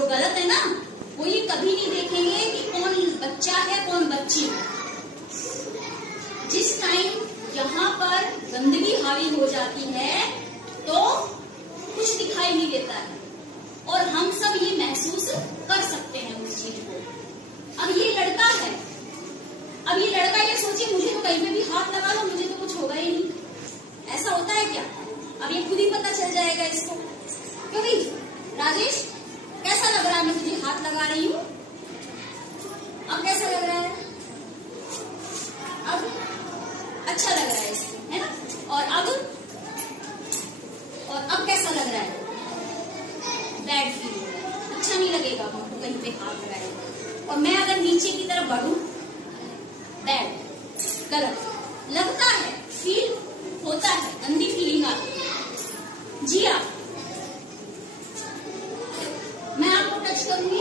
जो गलत है ना, वो ये कभी नहीं देखेंगे कि कौन बच्चा है कौन बच्ची है। जिस टाइम यहाँ पर गंदगी हावी हो जाती है तो कुछ दिखाई नहीं देता है और हम सब ये महसूस कर सकते हैं उस चीज को। अब ये लड़का है, अब ये लड़का ये सोचे मुझे तो कहीं पे भी हाथ लगा लो मुझे तो कुछ होगा ही नहीं, ऐसा होता है क्या? अब ये खुद ही पता चल जाएगा इसको। क्यों भाई राजेश, कैसा लग रहा है मैं तुझे हाथ लगा रही हूँ? अब कैसा लग रहा है? अब अच्छा लग रहा है इसको, है ना? और अब कैसा लग रहा है? बैड फील हो रहा है, अच्छा नहीं लगेगा हमको कहीं पे हाथ लगाएगा। और मैं अगर नीचे की तरफ बढ़ूं, बैड, गलत लगता है, फील होता है, गंदी फीलिंग आती है। जी आप, मैं आपको टच करूंगी,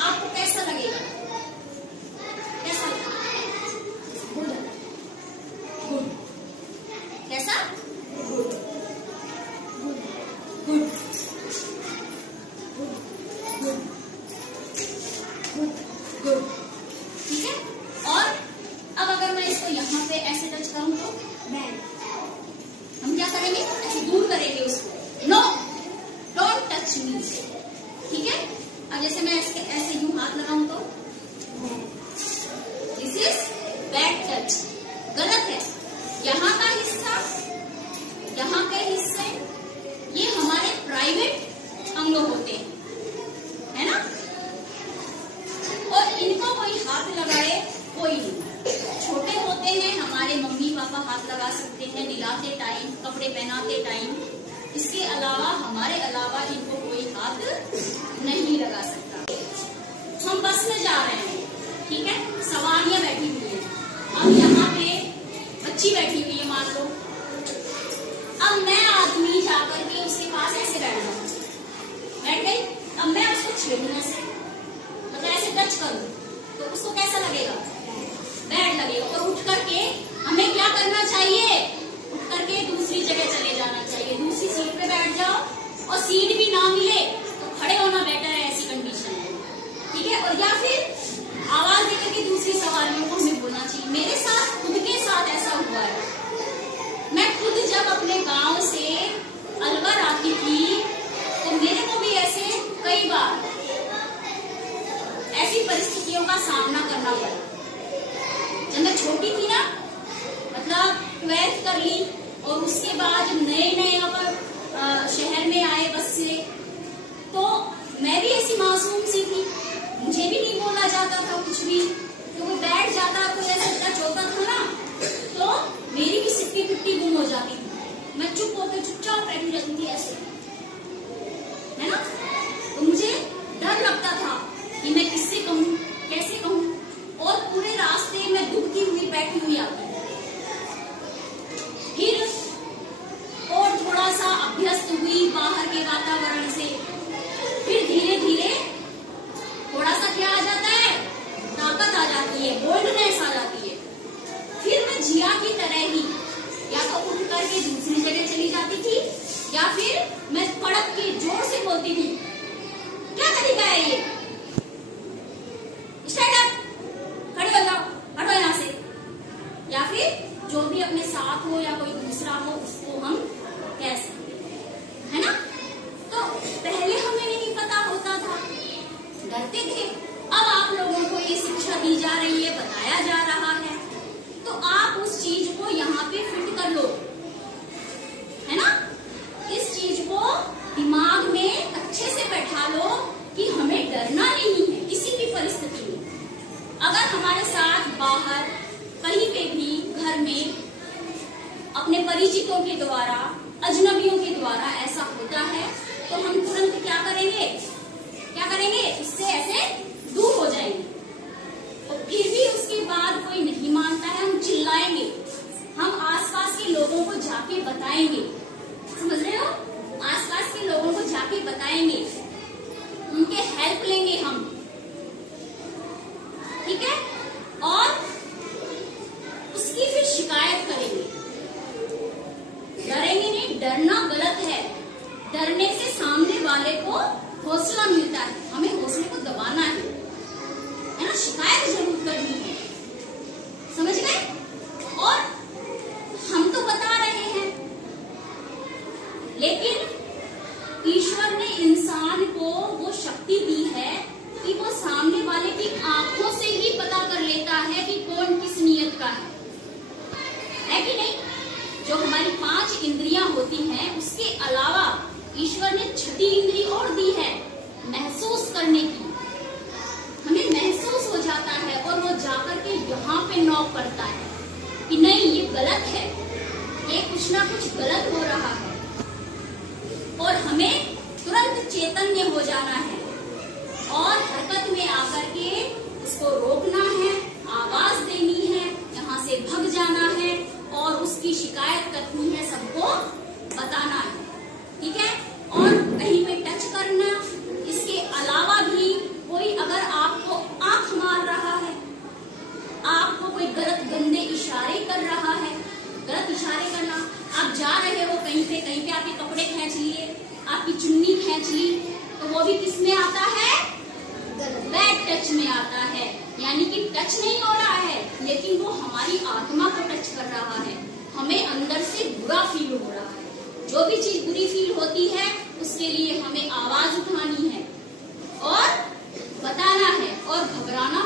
आपको कैसा लगेगा? कैसा लगेगा? गुड, गुड, कैसा? Good, good, good, good, good, good, ठीक है। और अब अगर मैं इसको यहाँ पे ऐसे टच करूं तो बैड, हम क्या करेंगे? ऐसे दूर करेंगे उसको, नो डोंट टच मी, ठीक है। अब जैसे मैं ऐसे यूं हाथ लगाऊं तो दिस इज बैड टच, गलत है। यहाँ का हिस्सा, यहाँ के हिस्से ये हमारे प्राइवेट अंग होते हैं, है ना? और इनको कोई हाथ लगाए कोई नहीं। छोटे होते हैं हमारे मम्मी पापा हाथ लगा सकते हैं नहलाते टाइम, कपड़े पहनाते टाइम, इसके अलावा हमारे अलावा इनको कोई हाथ नहीं लगा सकता। हम बस में जा रहे हैं, ठीक है, सवारियां बैठी हुई हैं, अब यहाँ पे बच्ची बैठी हुई है मान लो। अब मैं आदमी जाकर के उसके पास ऐसे बैठ गई, अब मैं उसको छेड़ूं ऐसे, मतलब ऐसे टच करूं तो उसको कैसा लगेगा? बैड लगेगा। और उठ करके हमें क्या करना चाहिए? उठ करके दूसरी जगह चले जाना चाहिए, दूसरी सीट पे बैठ जाओ, और सीट भी ना मिले तो खड़े होना बेटर है ऐसी कंडीशन में, ठीक है। और या फिर आवाज देकर के दूसरी सवारियों को हमें बोलना चाहिए। मेरे साथ खुद के साथ ऐसा हुआ है, मैं खुद जब अपने गांव से अलवर आती थी तो मेरे को भी ऐसे कई बार ऐसी परिस्थितियों का सामना करना पड़ा। जब मैं छोटी थी ना, मतलब 12th कर ली और उसके बाद जब नए यहाँ पर शहर में आए बस से, तो मैं भी ऐसी मासूम सी थी, मुझे भी नहीं बोला जाता था कुछ भी, तो वो बैठ जाता कोई ऐसा टच होता था ना तो मेरी भी सिट्टी पिट्टी गुम हो जाती थी, मैं चुप होकर चुपचाप बैठी रहती थी ऐसे, है ना। तो मुझे डर लगता था कि मैं किससे कहूँ, कैसे कहूँ, और पूरे रास्ते में दुखती हुई बैठी हुई आती। फिर और थोड़ा सा अभ्यस्त हुई बाहर के वातावरण से, फिर धीरे धीरे थोड़ा सा क्या आ जाता है, ताकत आ जाती है, बोल्डनेस आ जाती है। फिर मैं जिया की तरह ही या तो उठ करके दूसरी जगह चली जाती थी या फिर हौसला मिलता है, हमें हौसले को दबाना है ना, शिकायत जरूर करनी है, समझ गए? और हम तो बता रहे हैं, लेकिन ईश्वर ने इंसान को वो शक्ति दी है कि वो सामने वाले की आंखों से ही पता कर लेता है कि कौन किस नियत का है कि नहीं? जो हमारी 5 इंद्रियां होती हैं, उसके अलावा ईश्वर ने 6ठी इंद्री और दी है महसूस करने की। हमें महसूस हो जाता है और वो जाकर के यहाँ पे नॉक करता है कि नहीं, ये गलत है, ये कुछ ना कुछ गलत हो रहा है, और हमें तुरंत चैतन्य हो जाना है और हरकत में आकर के उसको रोकना है, आवाज देनी है, यहाँ से भग जाना है और उसकी शिकायत करनी है, सबको बताना है, ठीक है? और कहीं पे टच करना, इसके अलावा भी कोई अगर आपको आंख मार रहा है, आपको कोई गलत गंदे इशारे कर रहा है, गलत इशारे करना, आप जा रहे हो कहीं पे आपके कपड़े खींच लिए, आपकी चुन्नी खींच ली, तो वो भी किस में आता है? बैड टच में आता है, यानी कि टच नहीं हो रहा है, लेकिन वो हमारी आत्मा को टच कर रहा है, हमें अंदर से बुरा फील हो रहा है। जो भी चीज बुरी फील होती है उसके लिए हमें आवाज उठानी है और बताना है और घबराना